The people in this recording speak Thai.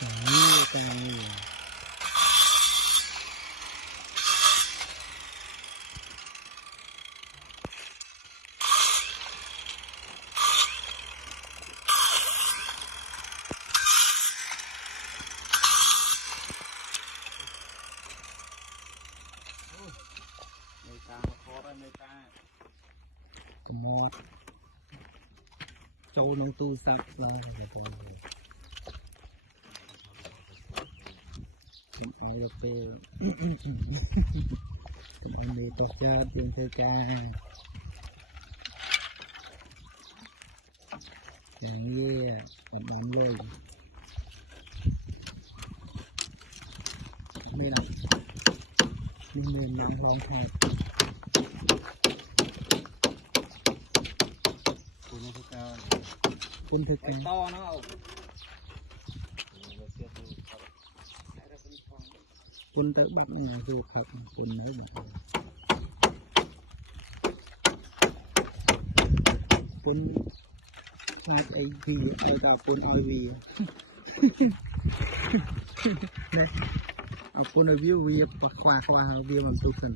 นี่จังในกลางคอได้ในกลางกมอดโจนตู้ซักเราเลยตรงนี้อันนี้เราไปตรงนี้ตกเจอเพียงเธอการอย่างนี้ผมน้ำเลยเนี่ยมันเงินน้องร้องไห้คุณทุกการ คุณถึก ไอ้ กัน ต่อเนาะคุณเตะบักมันอย่างคือครับคุณเนื้อแบบคุณชาติไอวีเราจะคุณไอวีนะเอาคุณไอวีวีปะควาวีมันตุกัน